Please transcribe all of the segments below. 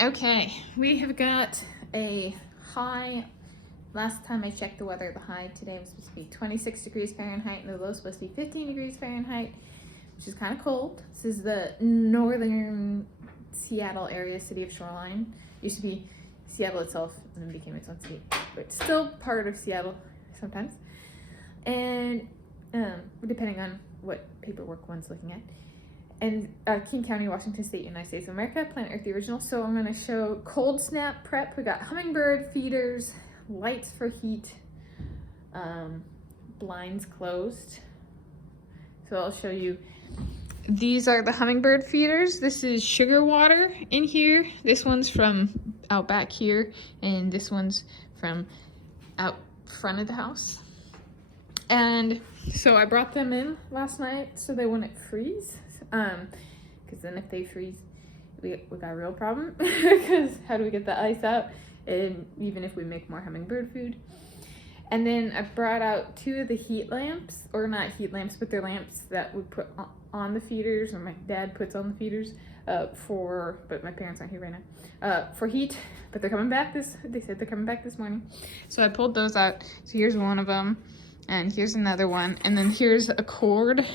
Okay, we have got a high. Last time I checked the weather, the high today was supposed to be 26 degrees Fahrenheit and the low was supposed to be 15 degrees Fahrenheit, which is kind of cold. This is the northern Seattle area, city of Shoreline. Used to be Seattle itself and then became its own city, but still part of Seattle sometimes. And depending on what paperwork one's looking at. And King County, Washington State, United States of America, Planet Earth the original. So I'm going to show cold snap prep. We got hummingbird feeders, lights for heat, blinds closed. So I'll show you. These are the hummingbird feeders. This is sugar water in here. This one's from out back here, and this one's from out front of the house. And so I brought them in last night so they wouldn't freeze. Because then if they freeze, we got a real problem. Because how do we get the ice out? And even if we make more hummingbird food. And then I brought out 2 of the heat lamps, or not heat lamps, but they're lamps that we put on the feeders, or my dad puts on the feeders but my parents aren't here right now, for heat. But they're coming back they said they're coming back this morning. So I pulled those out. So here's one of them, and here's another one, and then here's a cord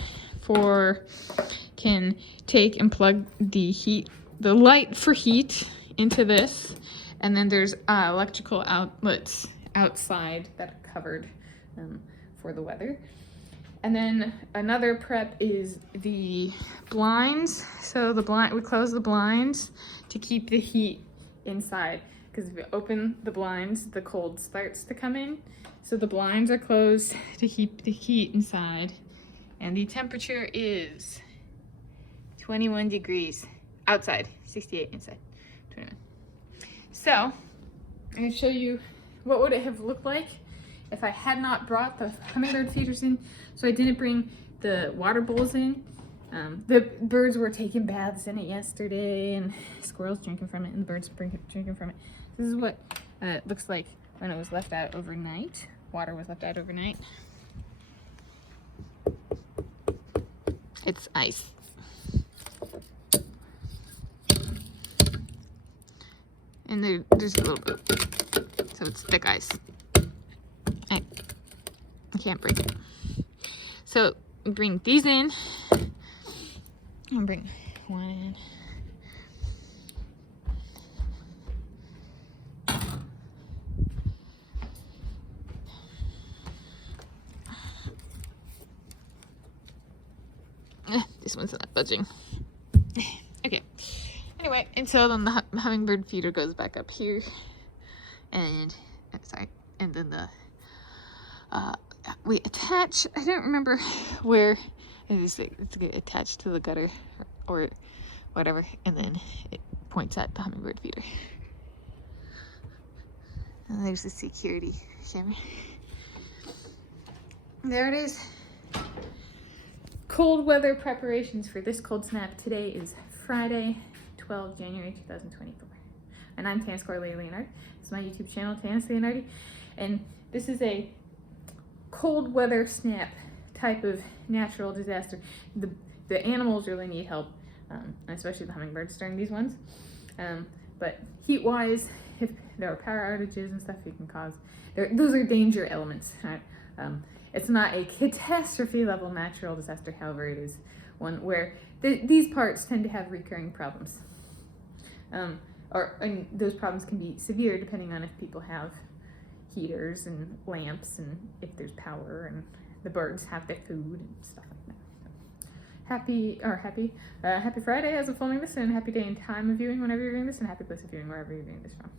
can take and plug the light for heat into this, and then there's electrical outlets outside that are covered for the weather. And then another prep is the blinds. So we close the blinds to keep the heat inside, because if you open the blinds, the cold starts to come in. So the blinds are closed to keep the heat inside, and the temperature is 21 degrees outside, 68 inside, 21. So I'm going to show you what would it have looked like if I had not brought the hummingbird feeders in. So I didn't bring the water bowls in. The birds were taking baths in it yesterday, and squirrels drinking from it, and the birds drinking from it. This is what it looks like when it was left out overnight. Water was left out overnight. It's ice. And there's a little bit, so it's thick ice. I can't break it. So bring these in. I'll bring one in. This one's not budging. Okay. Anyway, and so then the hummingbird feeder goes back up here, and and then we attach. I don't remember where it's attached to the gutter or whatever, and then it points at the hummingbird feeder. And there's the security camera. There it is. Cold weather preparations for this cold snap. Today is Friday, 12 January 2024. And I'm Tanis Coralee Leonhardi. This is my YouTube channel, Tanis Leonhardi. And this is a cold weather snap type of natural disaster. The animals really need help, especially the hummingbirds during these ones. But heat-wise, if there are power outages and stuff, you can cause, those are danger elements. It's not a catastrophe level natural disaster, however, it is one where these parts tend to have recurring problems. And those problems can be severe depending on if people have heaters and lamps, and if there's power, and the birds have their food and stuff like that. So happy Friday as of filming this, and happy day and time of viewing whenever you're viewing this, and happy place of viewing wherever you're viewing this from.